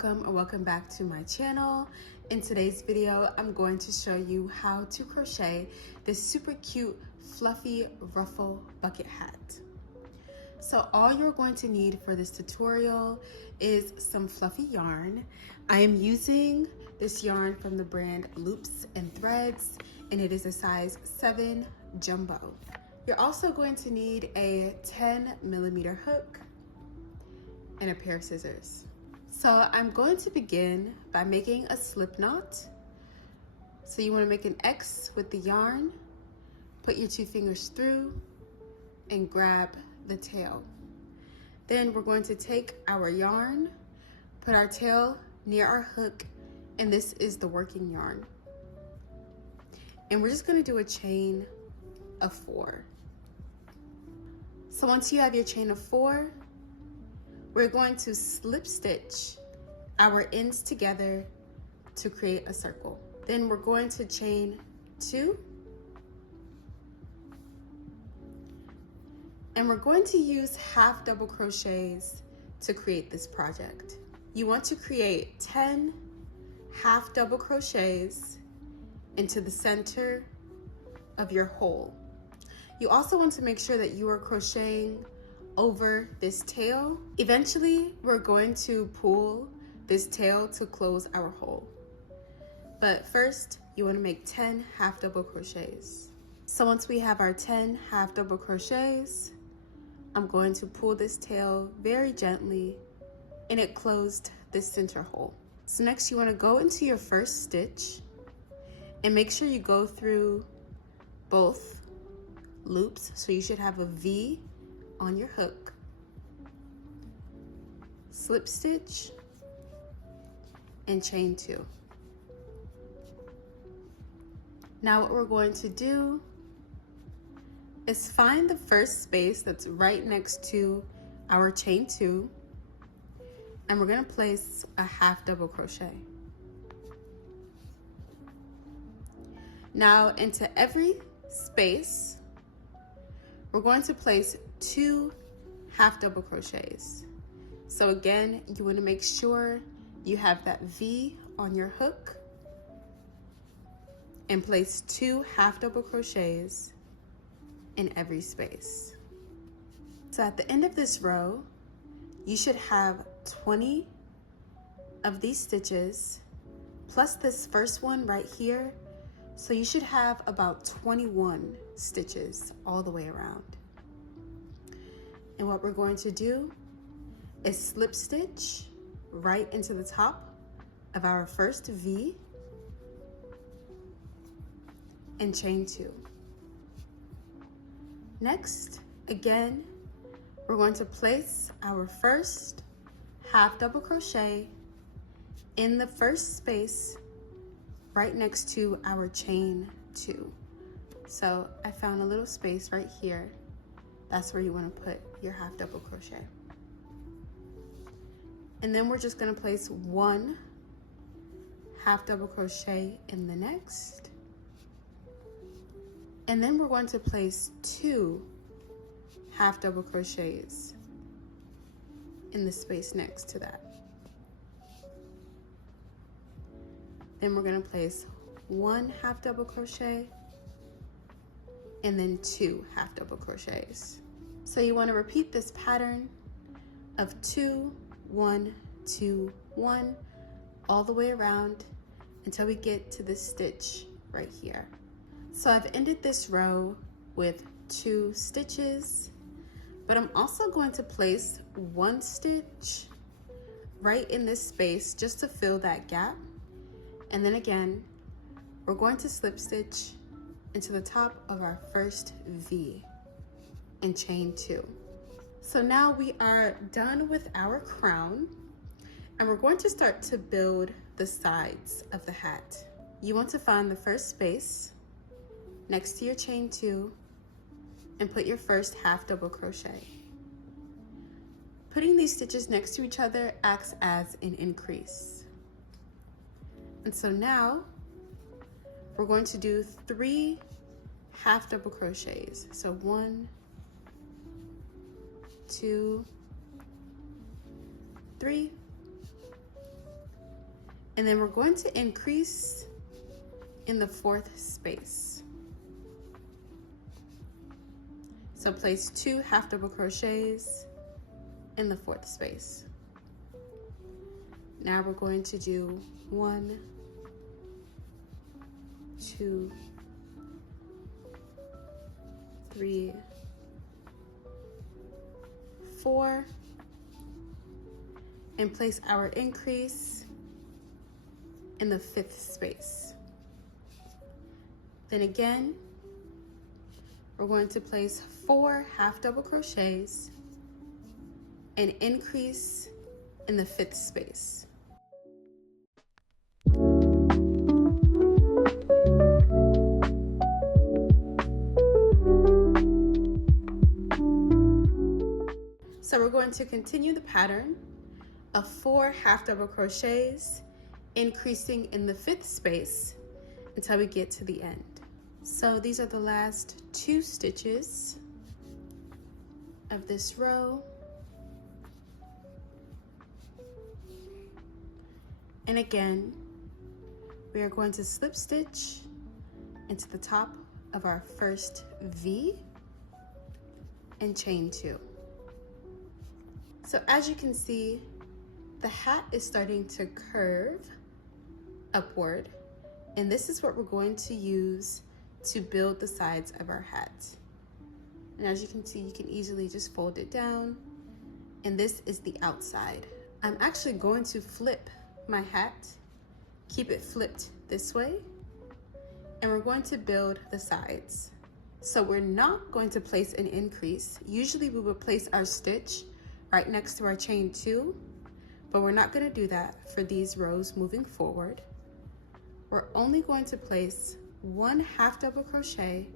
welcome or welcome back to my channel. In today's video, I'm going to show you how to crochet this super cute fluffy ruffle bucket hat. So all you're going to need for this tutorial is some fluffy yarn. I am using this yarn from the brand Loops and Threads, and it is a size 7 jumbo. You're also going to need a 10mm hook and a pair of scissors. So I'm going to begin by making a slip knot. So you want to make an X with the yarn, put your 2 fingers through and grab the tail. Then we're going to take our yarn, put our tail near our hook, and this is the working yarn. And we're just going to do a chain of 4. So once you have your chain of 4, we're going to slip stitch our ends together to create a circle. Then we're going to chain 2, and we're going to use half double crochets to create this project. You want to create 10 half double crochets into the center of your hole. You also want to make sure that you are crocheting over this tail. Eventually, we're going to pull this tail to close our hole. But first, you want to make 10 half double crochets. So once we have our 10 half double crochets, I'm going to pull this tail very gently, and it closed this center hole. So next, you want to go into your first stitch and make sure you go through both loops. So you should have a V on your hook, slip stitch, and chain 2. Now what we're going to do is find the first space that's right next to our chain 2, and we're going to place a half double crochet. Now into every space, we're going to place 2 half double crochets. So again, you want to make sure you have that V on your hook and place 2 half double crochets in every space. So at the end of this row, you should have 20 of these stitches plus this first one right here. So you should have about 21 stitches all the way around. And what we're going to do is slip stitch right into the top of our first V and chain 2. Next, again, we're going to place our first half double crochet in the first space right next to our chain 2. So I found a little space right here. That's where you want to put your half double crochet. And then we're just going to place 1 half double crochet in the next. And then we're going to place 2 half double crochets in the space next to that. Then we're going to place 1 half double crochet and then 2 half double crochets. So you want to repeat this pattern of 2, 1, 2, 1 all the way around until we get to this stitch right here. So I've ended this row with 2 stitches, but I'm also going to place 1 stitch right in this space just to fill that gap. And then again, we're going to slip stitch into the top of our first V and chain 2. So now we are done with our crown, and we're going to start to build the sides of the hat. You want to find the first space next to your chain 2 and put your first half double crochet. Putting these stitches next to each other acts as an increase. And so now we're going to do 3 half double crochets. So 1, 2, 3, And then we're going to increase in the 4th space. So place 2 half double crochets in the 4th space. Now we're going to do 1, 2, 3, 4, and place our increase in the 5th space. Then again, we're going to place 4 half double crochets and increase in the 5th space. So we're going to continue the pattern of 4 half double crochets, increasing in the 5th space until we get to the end. So these are the last 2 stitches of this row. And again, we are going to slip stitch into the top of our first V and chain 2. So as you can see, the hat is starting to curve upward, and this is what we're going to use to build the sides of our hat. And as you can see, you can easily just fold it down, and this is the outside. I'm actually going to flip my hat, keep it flipped this way, and we're going to build the sides. So we're not going to place an increase. Usually we would place our stitch right next to our chain 2, but we're not going to do that for these rows moving forward. We're only going to place 1 half double crochet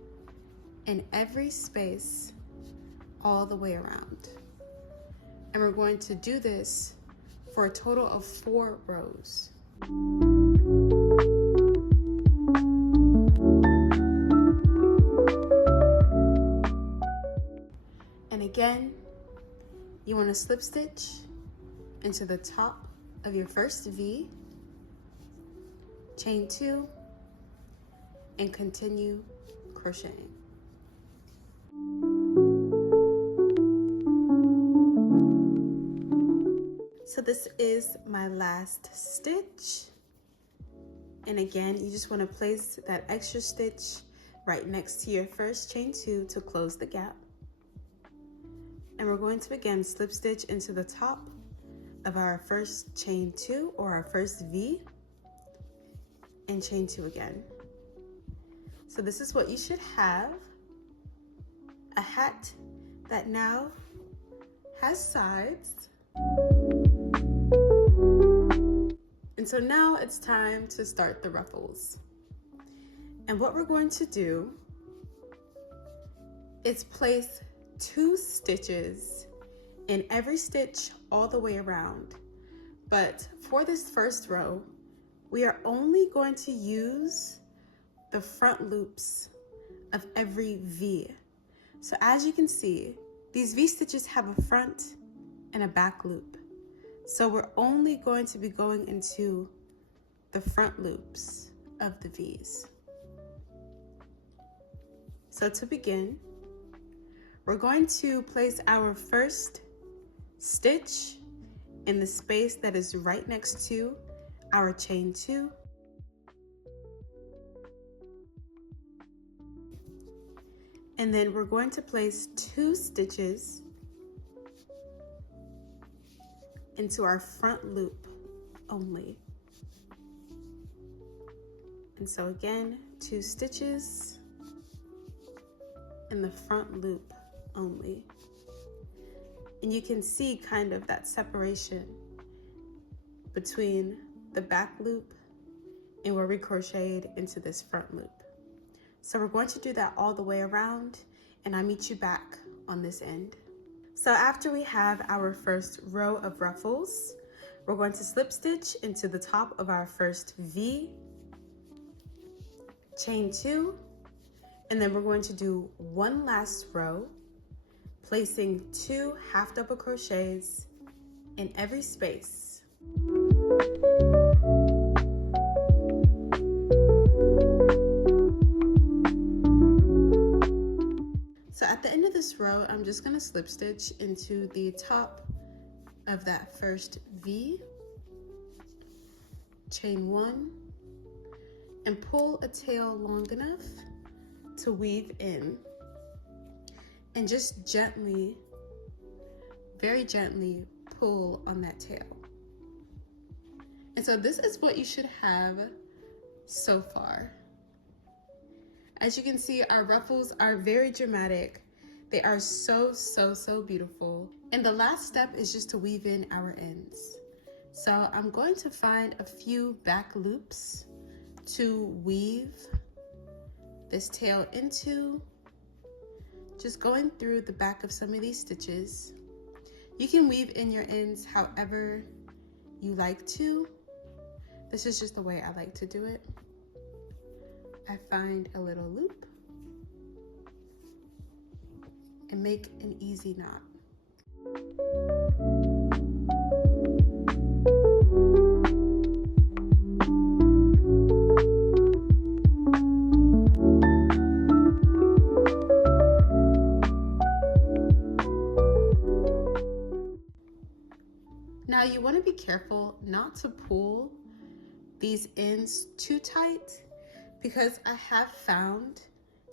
in every space all the way around. And we're going to do this for a total of 4 rows. And again, you want to slip stitch into the top of your first V, chain 2, and continue crocheting. So this is my last stitch. And again, you just want to place that extra stitch right next to your first chain 2 to close the gap. And we're going to again slip stitch into the top of our first chain 2 or our first V and chain 2 again. So this is what you should have: a hat that now has sides. And so now it's time to start the ruffles. And what we're going to do is place 2 stitches in every stitch all the way around. But for this first row, we are only going to use the front loops of every V. So as you can see, these V stitches have a front and a back loop. So we're only going to be going into the front loops of the V's. So to begin, we're going to place our first stitch in the space that is right next to our chain 2. And then we're going to place 2 stitches into our front loop only. And so again, 2 stitches in the front loop only. And you can see kind of that separation between the back loop and where we crocheted into this front loop. So we're going to do that all the way around, and I'll meet you back on this end. So after we have our first row of ruffles, we're going to slip stitch into the top of our first V, chain 2, and then we're going to do one last row, placing 2 half double crochets in every space. row, I'm just going to slip stitch into the top of that first V, chain 1, and pull a tail long enough to weave in, and just gently, very gently pull on that tail. And so this is what you should have so far. As you can see, our ruffles are very dramatic. They are so beautiful. And the last step is just to weave in our ends. So I'm going to find a few back loops to weave this tail into, just going through the back of some of these stitches. You can weave in your ends however you like to. This is just the way I like to do it. I find a little loop and make an easy knot. Now you want to be careful not to pull these ends too tight, because I have found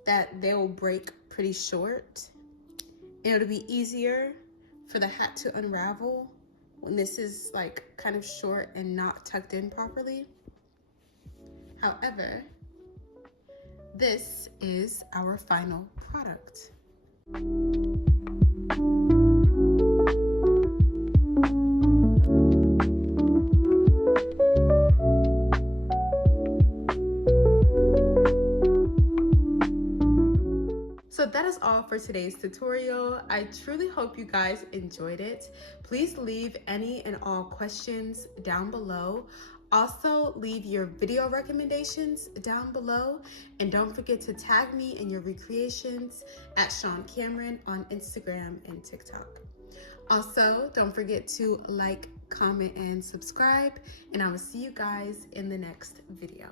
that they will break pretty short. And it'll be easier for the hat to unravel when this is like kind of short and not tucked in properly. However, this is our final product. So that is all for today's tutorial. I truly hope you guys enjoyed it. Please leave any and all questions down below. Also, leave your video recommendations down below. And don't forget to tag me in your recreations at Sean Cameron on Instagram and TikTok. Also, don't forget to like, comment, and subscribe. And I will see you guys in the next video.